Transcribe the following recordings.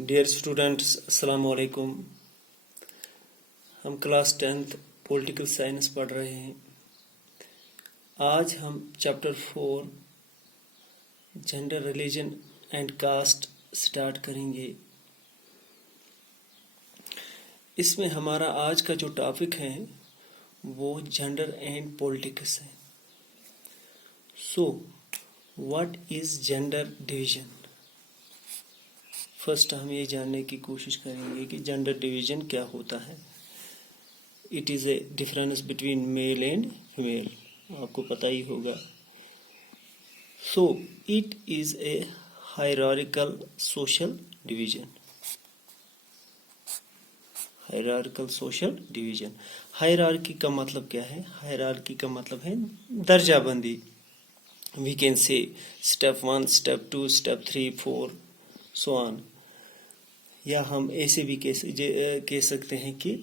Dear students السلام علیکم. ہم کلاس 10th پولیٹیکل سائنس پڑھ رہے ہیں. آج ہم chapter 4 gender religion and cost start کریں گے. اس میں ہمارا آج کا جو ٹاپک ہے وہ جینڈر اینڈ پولیٹکس ہے. سو what is gender division? First ہم یہ جاننے کی کوشش کریں گے کہ جینڈر ڈویژن کیا ہوتا ہے. It is a difference between male and female, آپ کو پتہ ہی ہوگا. So it is a hierarchical social division. Hierarchical social division. Hierarchy کا مطلب کیا ہے؟ ہائرارکی کا مطلب ہے درجہ بندی. We can say step 1 step 2 step 3 4 so on. یا ہم ایسے بھی کہہ سکتے ہیں کہ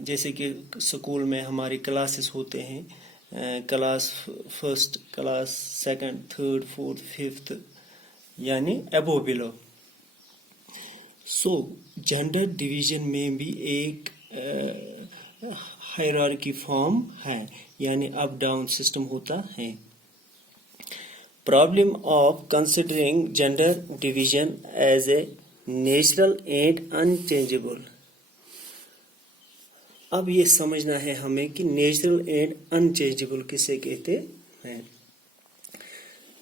جیسے کہ اسکول میں ہماری کلاسز ہوتے ہیں، کلاس 1 کلاس 2 3 4 5 یعنی ابو بلو. سو جینڈر ڈویژن میں بھی ایک ہائرارکی فارم ہے، یعنی اپ ڈاؤن سسٹم ہوتا ہے. Problem of considering gender division as a natural and unchangeable. اب یہ سمجھنا ہے ہمیں کہ نیچرل اینڈ انچینجبل کسے کہتے ہیں.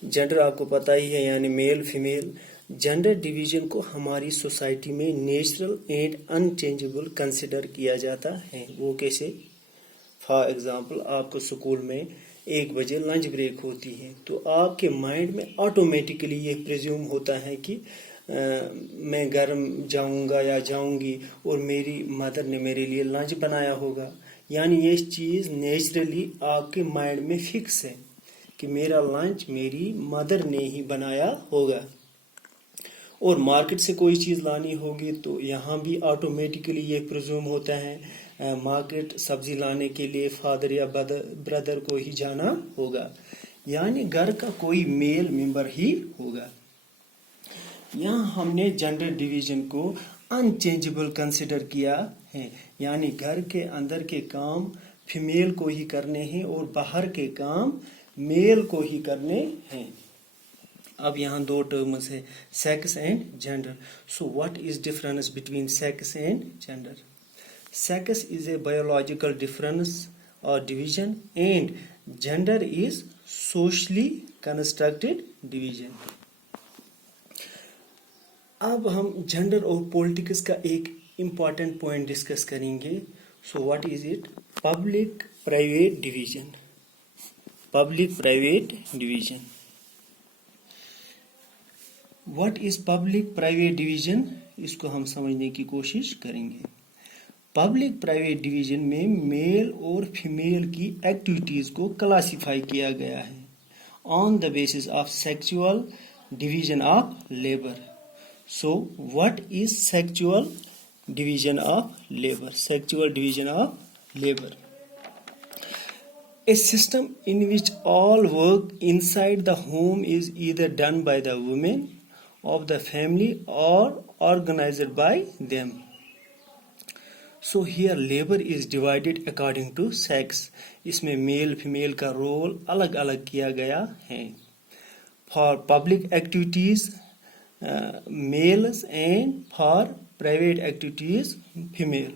جینڈر آپ کو پتہ ہی ہے، یعنی میل فیمیل. جینڈر ڈویژن کو ہماری سوسائٹی میں نیچرل اینڈ انچینجبل کنسیڈر کیا جاتا ہے. وہ کیسے؟ فار ایگزامپل آپ کو اسکول میں 1 بجے لنچ بریک ہوتی ہے، تو آپ کے مائنڈ میں آٹومیٹکلی یہ پریزیوم ہوتا ہے کہ میں گھر جاؤں گا یا جاؤں گی اور میری مدر نے میرے لیے لنچ بنایا ہوگا. یعنی یہ چیز نیچرلی آپ کے مائنڈ میں فکس ہے کہ میرا لنچ میری مدر نے ہی بنایا ہوگا. اور مارکیٹ سے کوئی چیز لانی ہوگی تو یہاں بھی آٹومیٹکلی یہ پریزیوم ہوتا ہے مارکیٹ سبزی لانے کے لیے فادر یا بردر کو ہی جانا ہوگا، یعنی گھر کا کوئی میل ممبر ہی ہوگا. یہاں ہم نے جینڈر ڈویژن کو انچینجبل کنسیڈر کیا ہے، یعنی گھر کے اندر کے کام فیمیل کو ہی کرنے ہیں اور باہر کے کام میل کو ہی کرنے ہیں. اب یہاں 2 ٹرمز ہیں، sex and gender. So what is difference between sex and gender? Sex is a biological difference or division and gender is socially constructed division. اب ہم جینڈر اور پولیٹکس کا ایک امپورٹنٹ پوائنٹ ڈسکس کریں گے. So what is it? Public private division. Public private division. What is public private division? اس کو ہم سمجھنے کی کوشش کریں گے. پبلک پرائیویٹ ڈویژن میں میل اور فیمیل کی ایکٹیویٹیز کو کلاسیفائی کیا گیا ہے on the basis of sexual division of labour. So what is sexual division of labour? Sexual division of labour. A system in which all work inside the home is either done by the women of the family or organized by them. So here labor is divided according to sex. اس میں male female کا role الگ الگ کیا گیا ہے. For public activities males and for private activities female.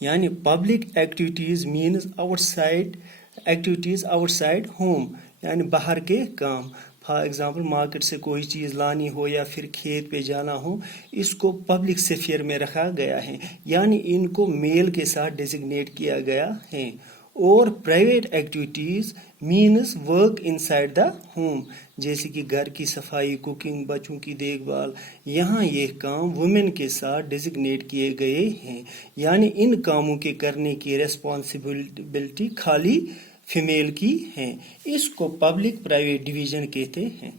یعنی public activities means outside activities outside home، یعنی باہر کے کام. فار ایگزامپل مارکیٹ سے کوئی چیز لانی ہو یا پھر کھیت پہ جانا ہو، اس کو پبلک سفیئر میں رکھا گیا ہے، یعنی ان کو میل کے ساتھ ڈیزگنیٹ کیا گیا ہے. اور private activities means work in side the home, جیسے کہ گھر کی صفائی، کوکنگ، بچوں کی دیکھ بھال. یہاں یہ کام وومن کے ساتھ ڈیزگنیٹ کیے گئے ہیں، یعنی ان کاموں کے کرنے کی ریسپانسبلٹی خالی فیمیل کی ہیں. اس کو پبلک پرائیویٹ ڈویژن کہتے ہیں.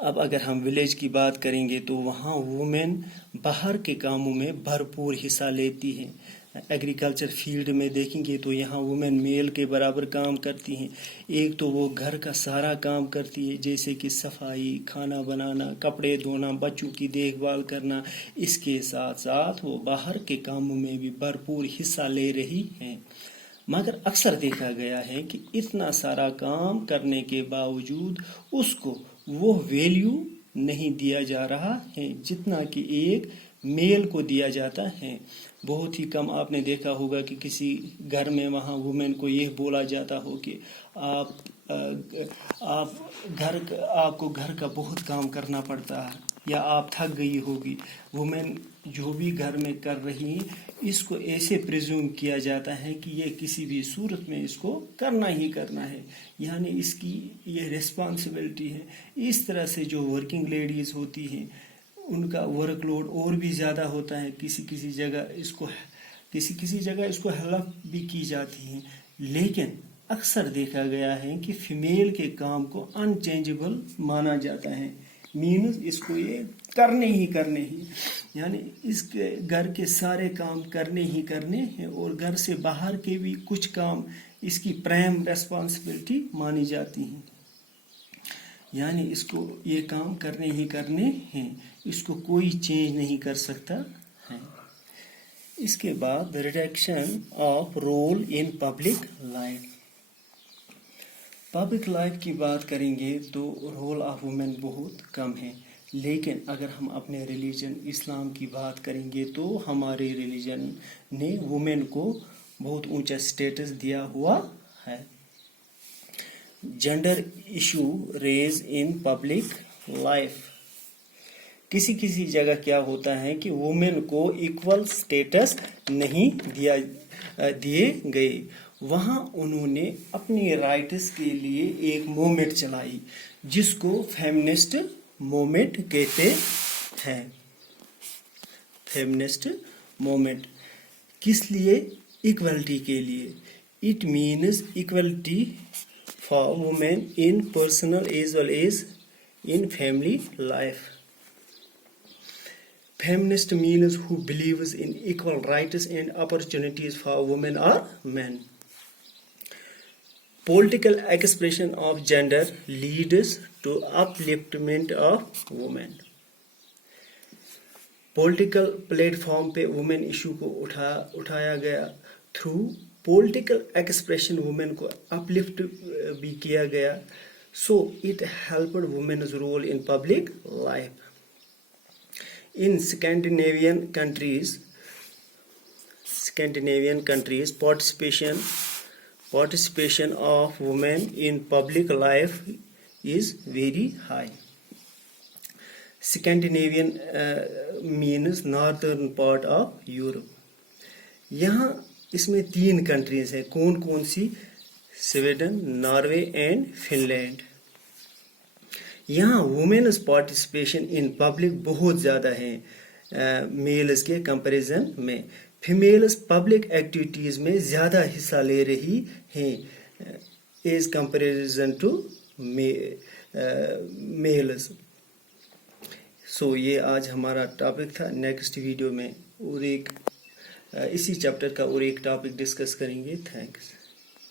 اب اگر ہم ولیج کی بات کریں گے تو وہاں وومن باہر کے کاموں میں بھرپور حصہ لیتی ہیں. ایگریکلچر فیلڈ میں دیکھیں گے تو یہاں وومن میل کے برابر کام کرتی ہیں. ایک تو وہ گھر کا سارا کام کرتی ہے جیسے کہ صفائی، کھانا بنانا، کپڑے دھونا، بچوں کی دیکھ بھال کرنا. اس کے ساتھ ساتھ وہ باہر کے کاموں میں بھی بھرپور حصہ لے رہی ہیں. مگر اکثر دیکھا گیا ہے کہ اتنا سارا کام کرنے کے باوجود اس کو وہ ویلیو نہیں دیا جا رہا ہے جتنا کہ ایک میل کو دیا جاتا ہے. بہت ہی کم آپ نے دیکھا ہوگا کہ کسی گھر میں وہاں وومن کو یہ بولا جاتا ہو کہ آپ کو گھر کا بہت کام کرنا پڑتا ہے یا آپ تھک گئی ہوگی. وومن جو بھی گھر میں کر رہی ہیں اس کو ایسے پریزیوم کیا جاتا ہے کہ یہ کسی بھی صورت میں اس کو کرنا ہی کرنا ہے، یعنی اس کی یہ ریسپانسبلٹی ہے. اس طرح سے جو ورکنگ لیڈیز ہوتی ہیں ان کا ورک لوڈ اور بھی زیادہ ہوتا ہے. کسی جگہ اس کو ہیلپ بھی کی جاتی ہے، لیکن اکثر دیکھا گیا ہے کہ فیمیل کے کام کو انچینجبل مانا جاتا ہے. مینز اس کو یہ کرنے ہی یعنی اس کے گھر کے سارے کام کرنے ہیں اور گھر سے باہر کے بھی کچھ کام اس کی پرائم ریسپانسبلٹی مانی جاتی ہیں. یعنی اس کو یہ کام کرنے ہیں، اس کو کوئی چینج نہیں کر سکتا ہے. اس کے بعد reduction of role in public life. Public life کی بات کریں گے تو رول آف وومن بہت کم ہے، لیکن اگر ہم اپنے ریلیجن اسلام کی بات کریں گے تو ہمارے ریلیجن نے وومن کو بہت اونچا سٹیٹس دیا ہوا ہے. جینڈر ایشو ریز ان پبلک لائف. کسی جگہ کیا ہوتا ہے کہ وومن کو ایکول سٹیٹس نہیں دیے گئے. وہاں انہوں نے اپنی رائٹس کے لیے ایک موومنٹ چلائی جس کو فیمنسٹ موومنٹ کہتے ہیں. فیمنسٹ موومنٹ کس لیے؟ ایکوالٹی کے لیے. It means equality for women in personal as well as in family life. Feminist means who believes in equal rights and opportunities for women or men. Political expression of gender leads to upliftment of women. Political platform پہ women issue کو اٹھایا گیا. Through political expression women کو uplift بھی کیا گیا. So it helped women's role in public life. In Scandinavian countries, participation of women in public life is very high. Scandinavian means northern part of Europe. یہاں اس میں 3 countries ہیں. کون سی؟ Sweden, Norway and Finland. یہاں women's participation in public بہت زیادہ ہیں meals کے کمپیریزن میں. فیمیلز پبلک ایکٹیویٹیز میں زیادہ حصہ لے رہی ہیں ایز کمپیریزن ٹو میلز. سو یہ آج ہمارا ٹاپک تھا. نیکسٹ ویڈیو میں اور ایک اسی چیپٹر کا اور ایک ٹاپک ڈسکس کریں گے. تھینکس.